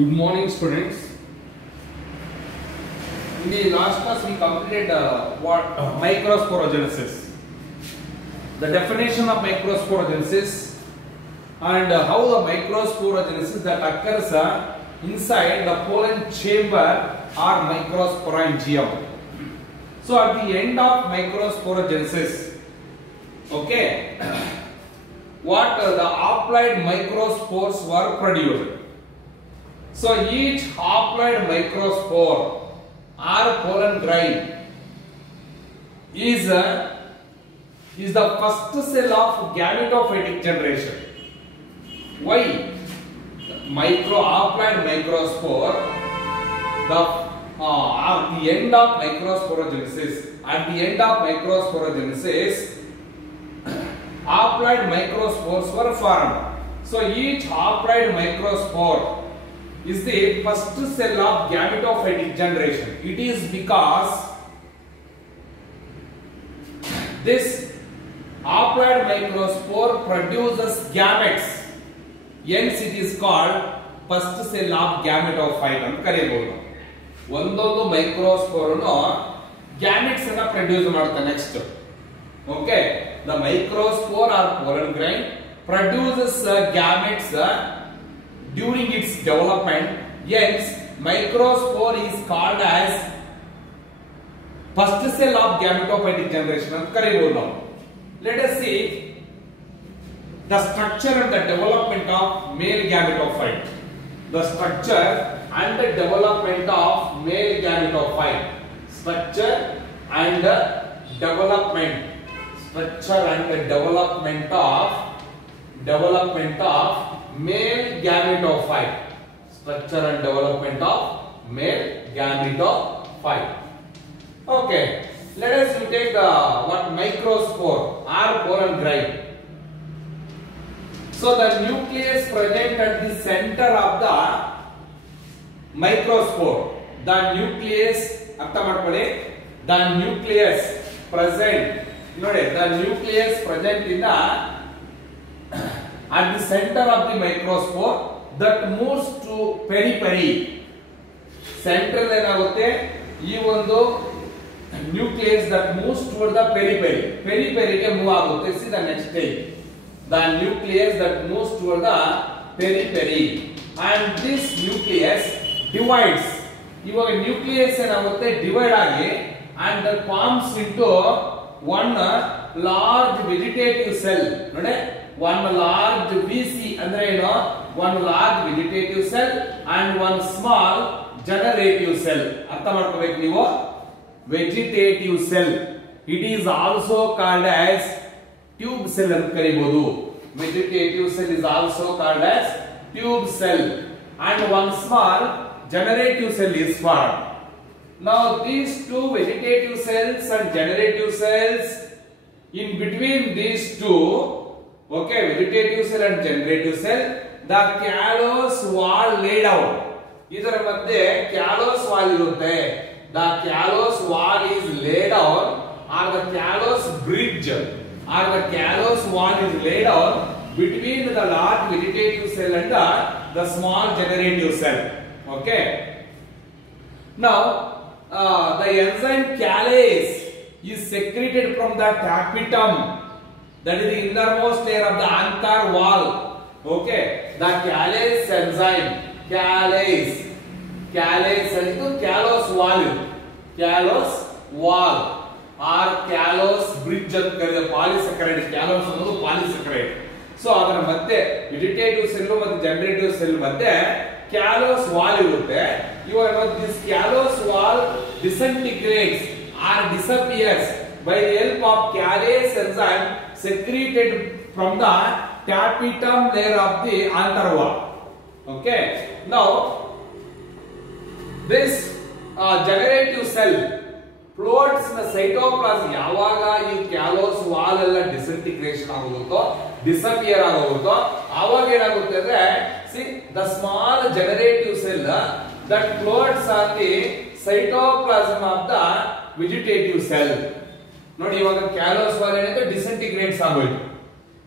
Good morning, students. In the last class, we completed microsporogenesis. The definition of microsporogenesis and how the microsporogenesis that occurs inside the pollen chamber or microsporangium. So, at the end of microsporogenesis, okay, what the haploid microspores were produced. So each haploid microspore or pollen grain is the first cell of gametophytic generation. Why? Haploid microspore, at the end of microsporogenesis, haploid microspores were formed. So each haploid microspore is the first cell of gametophytic generation. It is because this haploid microspore produces gametes. Hence it is called first cell of gametophyte ಅಂತ ಕರೆಯಬಹುದು. ಒಂದೊಂದು microspore gametes ಅನ್ನು produce ಮಾಡುತ್ತೆ. Next okay, the microspore or pollen grain produces gametes during its development. Hence microspore is called as first cell of gametophytic generation ಅಂತ ಕರೆಯಬಹುದು ನಾವು. Let us see the structure and the development of male gametophyte. The structure and the development of male gametophyte. Structure and the development of male gametophyte. Structure and development of male gametophyte. Okay, let us take what microspore or pollen grain. So the nucleus present at the center of the microspore. The nucleus present in the at the center of the microspore that moves to periphery. Central ಏನಾಗುತ್ತೆ ಈ ಒಂದು nucleus that moves toward the periphery. Periphery ಗೆ move ಆಗುತ್ತೆ. See the next page. The nucleus that moves toward the periphery, and this nucleus divides. ಇವಾಗ nucleus ಏನಾಗುತ್ತೆ divide ಆಗಿ and that forms into one large vegetative cell. ನೋಡಿ, one large VC ಅಂದ್ರೆ ಏನು? One large vegetative cell and one small generative cell. ಅರ್ಥ ಮಾಡ್ಕೋಬೇಕು ನೀವು. Vegetative cell. It is also called as tube cell ಅಂತ ಕರೀಬಹುದು. Vegetative cell is also called as tube cell, and one small generative cell is formed. Now these two vegetative cells and generative cells, in between these two, okay, vegetative cell and generative cell, the callus wall laid out. ಇದರ ಮಧ್ಯೆ callus wall ಇರುತ್ತೆ. The callus wall is laid out, or the callus bridge or the callus wall is laid out between the large vegetative cell and the small generative cell. Okay. Now the enzyme callase is secreted from the tapetum, that is the innermost layer of the anther wall. Okay, the callase enzyme, callase and callus wall or callus bridge ಅಂತ ಕರೆದ ಪಾಲಿಸಕರೈಡ್. callus ಅನ್ನೋದು ಪಾಲಿಸಕರೈಡ್. So ಅದರ ಮಧ್ಯೆ vegetative cell ಮತ್ತು generative cell ಮಧ್ಯೆ callus wall ಇರುತ್ತೆ. ಇವಾಗ this callus wall disintegrates or disappears by the help of callase enzyme secreted from the tapetum layer of the anther wall. Okay, now this generative cell floats in the cytoplasm. ಯಾವಾಗ ಈ callus wall ಎಲ್ಲ disintegration ಆಗುತ್ತೋ, disappear ಆಗುತ್ತೋ, ಆವಾಗ ಏನಾಗುತ್ತೆ ಅಂದ್ರೆ see the small generative cell that floats on the cytoplasm of the vegetative cell. ನೋಡಿ ಇವಾಗ callus wall ಏನಿದೆ disintegrates ಆಗೋಯ್ತು.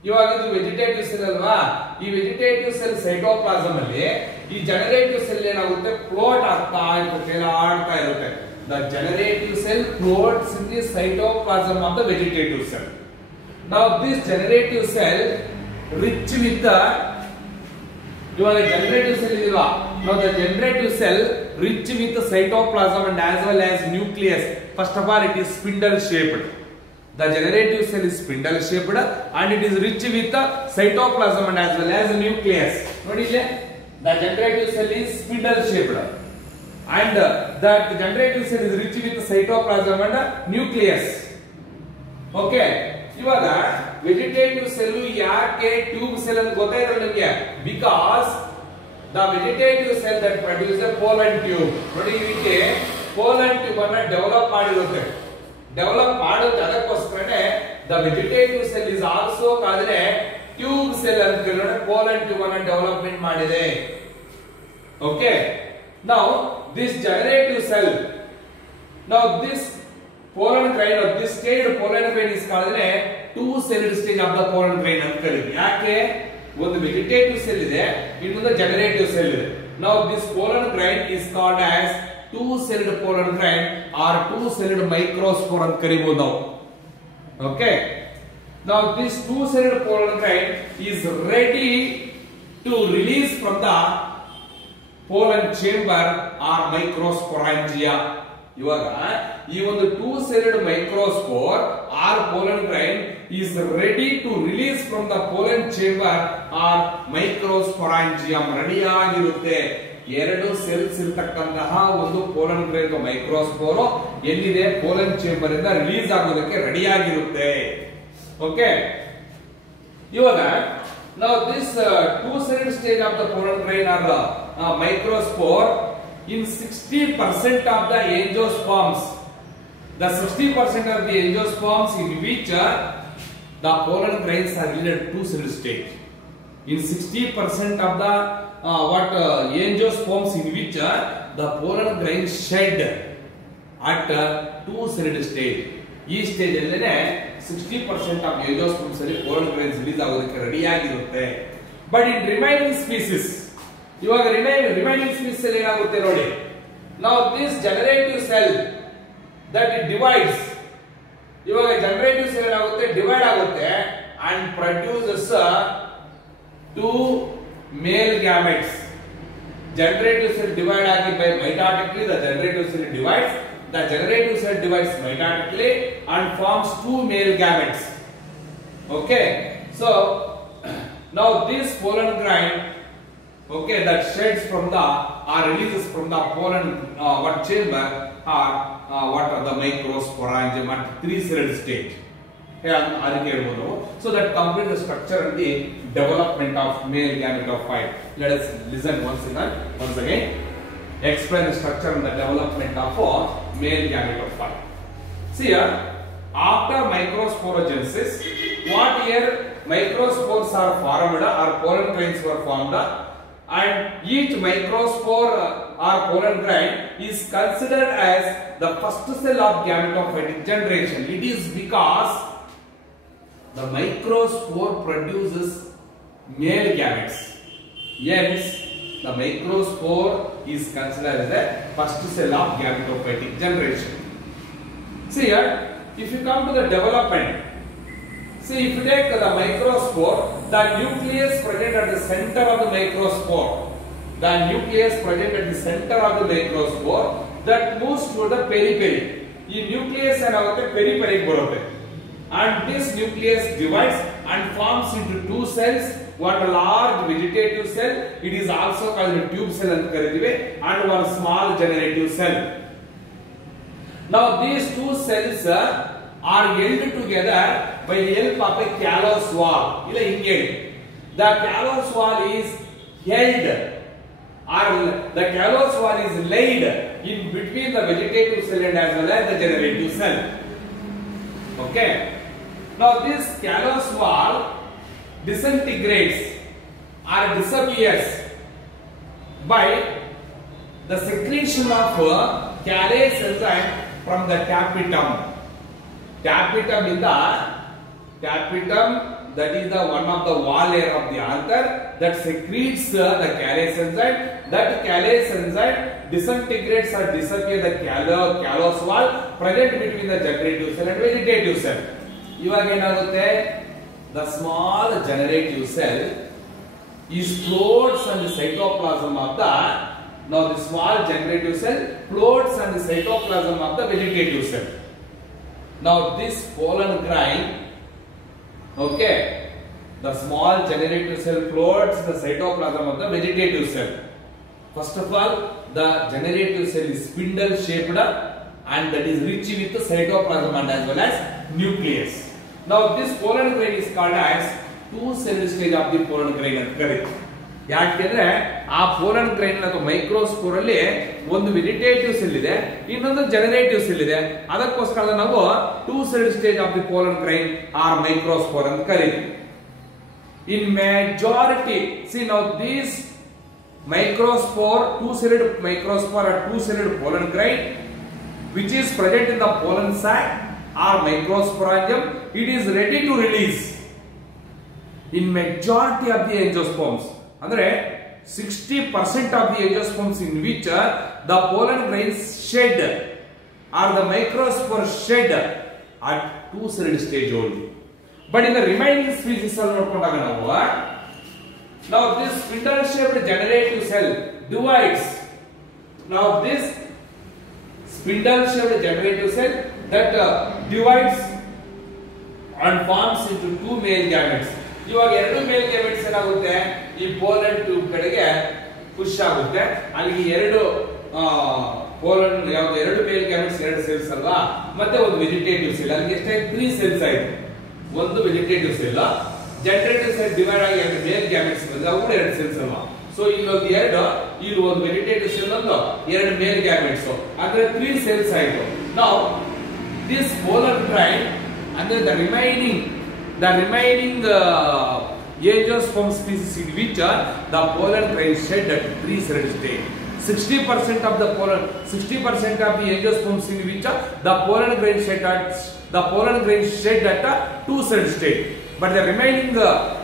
ಇವಾಗ ಇದು ವೆಜಿಟೇಟಿವ್ ಸೆಲ್ ಅಲ್ವಾ, ಈ ವೆಜಿಟೇಟಿವ್ ಸೆಲ್ ಸೈಟೋಪ್ಲಾಸಮ್ ಅಲ್ಲಿ ಈ ಜನರೇಟಿವ್ ಸೆಲ್ ಏನಾಗುತ್ತೆ, ಫ್ಲೋಟ್ ಆಗ್ತಾ ಇರುತ್ತೆ, ಆಡ್ತಾ ಇರುತ್ತೆ. The generative cell floats in the cytoplasm of the vegetative cell. Now this generative cell rich with the, ಇವಾಗ ಜನರೇಟಿವ್ ಸೆಲ್ ಇದೆಯಲ್ಲ, now the generative cell rich with the cytoplasm and as well as nucleus. First of all, it is spindle shaped. The generative cell is spindle shaped and it is rich with the cytoplasm and as well as nucleus. ನೋಡಿ ಇಲ್ಲಿ, the generative cell is spindle shaped and that generative cell is rich with the cytoplasm and nucleus. Okay. ಇವಾಗ vegetative cell ಯಾಕೆ tube cell ಅಂತ ಗೊತ್ತಾಯ್ತಲ್ಲ ನಿಮಗೆ, because the vegetative cell that produce the pollen tube. ನೋಡಿ, ಇದಕ್ಕೆ pollen tube ಅನ್ನ develop ಮಾಡಿರುತ್ತೆ, develop ಮಾಡುತ್ತೆ. ಅದಕ್ಕೋಸ್ಕರನೇ the vegetative cell is also ಕಾದ್ರೆ ಟ್ಯೂಬ್ ಸೆಲ್ ಅಂತ ಹೇಳಿ ಪೋಲನ್ ಟ್ಯೂಬ್ ಅನ್ನ ಡೆವಲಪ್ಮೆಂಟ್ ಮಾಡಿದೆ. Okay, now this generative cell, now this pollen grain of this stage pollen grain is called a two-celled stage of the pollen grain ಅಂತ ಕರೀತೀವಿ. ಯಾಕೆ, ಒಂದು vegetative cell ಇದೆ, ಇನ್ನೊಂದು ಜನರೇಟಿವ್ ಸೆಲ್ ಇದೆ. Now this pollen grain is called as two-celled pollen grain or two-celled microspore ಅಂತ ಕರೀಬಹುದು ನಾವು. Okay, now this two-celled pollen grain is ready to release from the pollen chamber or microsporangia. ಇವಾಗ ಈ ಒಂದು two celled microspore or pollen grain is ready to release from the pollen chamber or microsporangium ರೆಡಿಯಾಗಿರುತ್ತೆ. ಎರಡು cells ಇರತಕ್ಕಂತಹ ಒಂದು pollen grain microspore ಎಲ್ಲಿದೆ, pollen chamber ಇಂದ release ಆಗೋದಕ್ಕೆ ರೆಡಿಯಾಗಿರುತ್ತೆ. ಓಕೆ, ಇವಾಗ ನಾವು this two celled stage of the pollen grain or the microspore in 60% of the angiosperms, the 60% of the angiosperms in which the pollen grains are in a two-celled stage. In 60% of the angiosperms in which the pollen grains shed at two-celled stage. ಈ stage ಅಲ್ಲೇ 60% of angiosperms ಅಲ್ಲಿ pollen grains release ಆಗೋದಕ್ಕೆ ready ಆಗಿರುತ್ತೆ. But in remaining species, ಇವಾಗ remaining species ಅಲ್ಲಿ ಏನಾಗುತ್ತೆ ನೋಡಿ, ನಾವು this generative cell that it divides, ಇವಾಗ ಜನರೇಟಿವ್ ಸೆಲ್ ಏನಾಗುತ್ತೆ, ಡಿವೈಡ್ ಆಗುತ್ತೆ and produces two male gametes. Generative cell divide ಆಗಿ by mitotically, the generative cell divides, the generative cell divides mitotically and forms two male gametes. Okay, so now this pollen grain, okay, that sheds from the or releases from the pollen chamber or what are the microsporangium at three-celled stage. ಅದಕ್ಕೆ ಹೇಳ್ಬೋದು. So that complete the structure and the development of male gametophyte. Let us listen once again. Explain the structure and the development of male gametophyte. See here, after microsporogenesis, what year microspores are formed or pollen grains were formed, and each microspore or pollen grain is considered as the first cell of gametophytic generation. It is because the microspore produces male gametes. Hence, the microspore is considered as the first cell of gametophytic generation. See here, if you come to the development, see, if you take the microspore, the nucleus present at the center of the microspore, the nucleus present at the center of the microspore that moves toward the periphery. This nucleus ಏನಾಗುತ್ತೆ, periphery ಬರುತ್ತೆ, and this nucleus divides and forms into two cells. One large vegetative cell, it is also called a tube cell ಅಂತ ಕರೀತೀವಿ, and one small generative cell. Now these two cells are held together by the help of a callous wall. ಇಲ್ಲ ಹಿಂಗೆ, the callous wall is held or the callous wall is laid in between the vegetative cell and as well as the generative cell. Okay, now this callous wall disintegrates or disappears by the secretion of callase enzyme from the tapetum. Tapetum that is the one of the wall layer of the anther that secretes the callous enzyme. That callous enzyme disintegrates or disappear the callous wall present between the generative cell and vegetative cell. ಇವಾಗ ಏನಾಗುತ್ತೆ, the small generative cell is floats on the cytoplasm of the, now the small generative cell floats on the cytoplasm of the vegetative cell. Now this pollen grain, okay, the small generative cell floats the cytoplasm of the vegetative cell. First of all, the generative cell is spindle shaped and that is rich with the cytoplasm and as well as nucleus. Now this pollen grain is called as two-celled stage of the pollen grain ಅಂತ ಕರೀತೀವಿ. ಯಾಕೆಂದ್ರೆ ಆ pollen grain ಅಥವಾ microspore ಅಲ್ಲಿ ಒಂದು vegetative cell ಇದೆ, ಇನ್ನೊಂದು generative cell ಇದೆ. ಅದಕ್ಕೋಸ್ಕರ ನಾವು two-celled stage of the pollen grain are microspore ಅಂತ ಕರೀತೀವಿ. In majority, see now this microspore, two-celled microspore or two-celled pollen grain which is present in the pollen sac or microsporangium, it is ready to release in majority of the angiosperms. Andre 60% of the angiosperms in which the pollen grains shed or the microspore shed at two-celled stage only. But in the remaining species now this spindle shaped generative cell divides. Now this spindle shaped generative cell that divides and forms into two male gametes. ಇವಾಗ ಎರಡು ಮೇಲ್ gametes ಏನಾಗುತ್ತೆ, ಈ pollen tube ಕಡೆಗೆ push ಆಗುತ್ತೆ. ಅಲ್ಲಿ ಎರಡು pollen ಯಾವುದು, ಎರಡು ಮೇಲ್ ಗ್ಯಾಮೆಟ್ಸ್, ಎರಡು ಸೆಲ್ಸ್ ಅಲ್ವಾ, ಮತ್ತೆ ಒಂದು ವೆಜಿಟೇಟಿವ್ ಸೆಲ್. ಅಲ್ಲಿ ಎಷ್ಟೇ 3 ಸೆಲ್ಸ್ ಆಯ್ತು. ಒಂದು vegetative cell, generative cell divide ಆಗಿ ಎರಡು ಮೇಲ್ ಗ್ಯಾಮೆಟ್ಸ್ ಬಂದ್ರೆ ಅವು ಕೂಡ ಎರಡು ಸೆಲ್ಸ್ ಅಲ್ವಾ. ಸೊ ಇಲ್ಲೊಂದು ಎರಡು, ಇಲ್ಲಿ ಒಂದು ವೆಜಿಟೇಟಿವ್ ಸೆಲ್, ಒಂದು ಎರಡು ಮೇಲ್ ಗ್ಯಾಮೆಟ್ಸ್, ಅಂದ್ರೆ 3 ಸೆಲ್ಸ್ ಆಯ್ತು. ನಾವು ದಿಸ್ ಪೋಲನ್ ಗ್ರೈನ್ ಅಂದ್ರೆ the remaining angiosperm species in which the pollen grain shed at 3-celled stage. 60% of the angiosperms in which the pollen grain shed at a 2-celled stage. But the remaining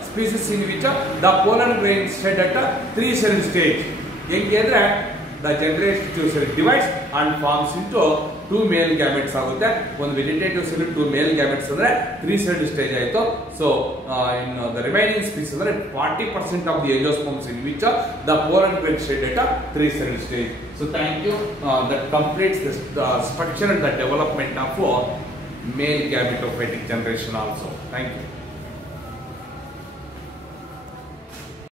species in which the pollen grain shed at a 3-celled stage. ಹೆಂಗೆ the generative cell divides and forms into two male gametes ಆಗುತ್ತೆ. ಒಂದು vegetative cell, two male gametes ಅಂದ್ರೆ 3-celled stage ಆಯ್ತು. So in the remaining species ಅಂದ್ರೆ 40% of the angiosperms in which the pollen grain shed at a 3-celled stage. So thank you. That completes the structure and the development of male gametophytic generation also. Thank you.